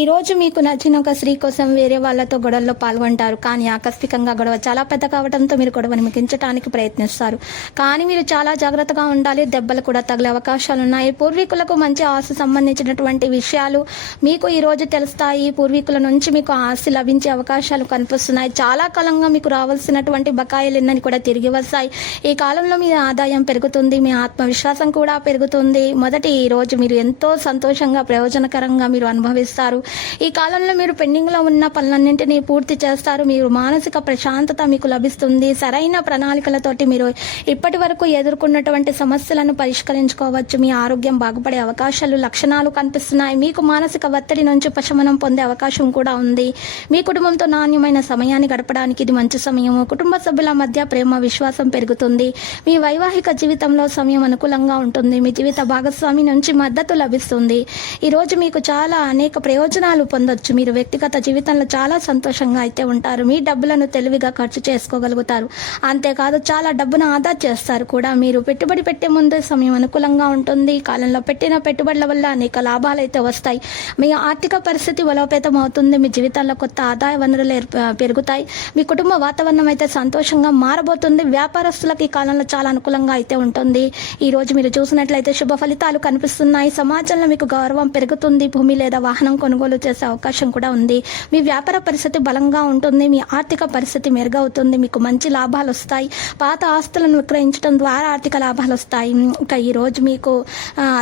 ఈరోజు మీకు నచ్చిన ఒక స్త్రీ కోసం వేరే వాళ్ళతో గొడవల్లో పాల్గొంటారు. కానీ ఆకస్మికంగా గొడవ చాలా పెద్ద కావడంతో మీరు గొడవని మిగించడానికి ప్రయత్నిస్తారు. కానీ మీరు చాలా జాగ్రత్తగా ఉండాలి. దెబ్బలు కూడా తగిలే అవకాశాలు ఉన్నాయి పూర్వీకులకు మంచి ఆస్తి సంబంధించినటువంటి విషయాలు మీకు ఈరోజు తెలుస్తాయి. పూర్వీకుల నుంచి మీకు ఆస్తి లభించే అవకాశాలు కనిపిస్తున్నాయి. చాలా కాలంగా మీకు రావాల్సినటువంటి బకాయిలు ఎన్నని కూడా తిరిగి వస్తాయి. ఈ కాలంలో మీ ఆదాయం పెరుగుతుంది. మీ ఆత్మవిశ్వాసం కూడా పెరుగుతుంది. మొదటి ఈ రోజు మీరు ఎంతో సంతోషంగా ప్రయోజనకరంగా మీరు అనుభవిస్తారు. ఈ కాలంలో మీరు పెండింగ్లో ఉన్న పనులన్నింటినీ పూర్తి చేస్తారు. మీరు మానసిక ప్రశాంతత మీకు లభిస్తుంది. సరైన ప్రణాళికలతోటి మీరు ఇప్పటి వరకు ఎదుర్కొన్నటువంటి సమస్యలను పరిష్కరించుకోవచ్చు. మీ ఆరోగ్యం బాగుపడే అవకాశాలు లక్షణాలు కనిపిస్తున్నాయి. మీకు మానసిక ఒత్తిడి నుంచి ఉపశమనం పొందే అవకాశం కూడా ఉంది. మీ కుటుంబంతో నాణ్యమైన సమయాన్ని గడపడానికి ఇది మంచి సమయము. కుటుంబ సభ్యుల మధ్య ప్రేమ విశ్వాసం పెరుగుతుంది. మీ వైవాహిక జీవితంలో సమయం అనుకూలంగా ఉంటుంది. మీ జీవిత భాగస్వామి నుంచి మద్దతు లభిస్తుంది. ఈ రోజు మీకు చాలా అనేక ప్రయోజనాలు పొందొచ్చు. మీరు వ్యక్తిగత జీవితంలో చాలా సంతోషంగా అయితే ఉంటారు. మీ డబ్బులను తెలివిగా ఖర్చు చేసుకోగలుగుతారు. అంతేకాదు చాలా డబ్బును ఆదా చేస్తారు కూడా. మీరు పెట్టుబడి పెట్టే ముందు సమయం అనుకూలంగా ఉంటుంది. ఈ కాలంలో పెట్టిన పెట్టుబడుల వల్ల అనేక లాభాలు అయితే వస్తాయి. మీ ఆర్థిక పరిస్థితి బలోపేతం అవుతుంది మీ జీవితంలో కొత్త ఆదాయ వనరులు పెరుగుతాయి. మీ కుటుంబ వాతావరణం అయితే సంతోషంగా మారబోతుంది. వ్యాపారస్తులకు ఈ కాలంలో చాలా అనుకూలంగా అయితే ఉంటుంది. ఈ రోజు మీరు చూసినట్లయితే శుభ ఫలితాలు కనిపిస్తున్నాయి. సమాజంలో మీకు గౌరవం పెరుగుతుంది. భూమి లేదా వాహనం కొనుగోలు చేసే అవకాశం కూడా ఉంది. మీ వ్యాపార పరిస్థితి బలంగా ఉంటుంది. మీ ఆర్థిక పరిస్థితి మెరుగవుతుంది. మీకు మంచి లాభాలు వస్తాయి. పాత ఆస్తులను విక్రయించడం ద్వారా ఆర్థిక లాభాలు వస్తాయి. ఇంకా ఈరోజు మీకు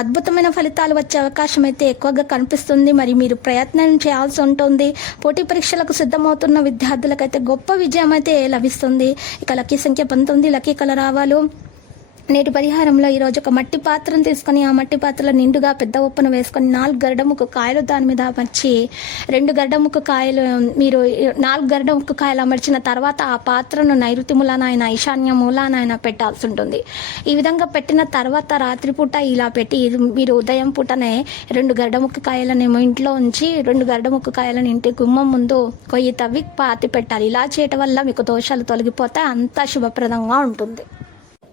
అద్భుతమైన ఫలితాలు వచ్చే అవకాశం అయితే ఎక్కువగా కనిపిస్తుంది. మరి మీరు ప్రయత్నం చేయాల్సి ఉంటుంది. పోటీ పరీక్షలకు సిద్ధమవుతున్న విద్యార్థులకైతే గొప్ప విజయం అయితే లభిస్తుంది. ఇక లక్కీ సంఖ్య పంతొమ్మిది లక్కీ కలర్ ఆవాలు నేటి పరిహారంలో ఈరోజు ఒక మట్టి పాత్రను తీసుకొని ఆ మట్టి పాత్రలో నిండుగా పెద్ద ఉప్పును వేసుకొని నాలుగు గరడముకు కాయలు దాని మీద అమర్చి రెండు గరడముకు కాయలు మీరు నాలుగు గరడముకు కాయలు అమర్చిన తర్వాత ఆ పాత్రను నైరుతి మూలాన ఈశాన్య మూలానైనా పెట్టాల్సి ఉంటుంది. ఈ విధంగా పెట్టిన తర్వాత రాత్రిపూట ఇలా పెట్టి మీరు ఉదయం పూటనే రెండు గరడముక్క కాయలనేమో ఇంట్లో ఉంచి రెండు గరడముక్క కాయలను ఇంటి గుమ్మం ముందు కొయ్యి తవ్వి పాతి పెట్టాలి. ఇలా చేయటం వల్ల మీకు దోషాలు తొలగిపోతే అంతా శుభప్రదంగా ఉంటుంది.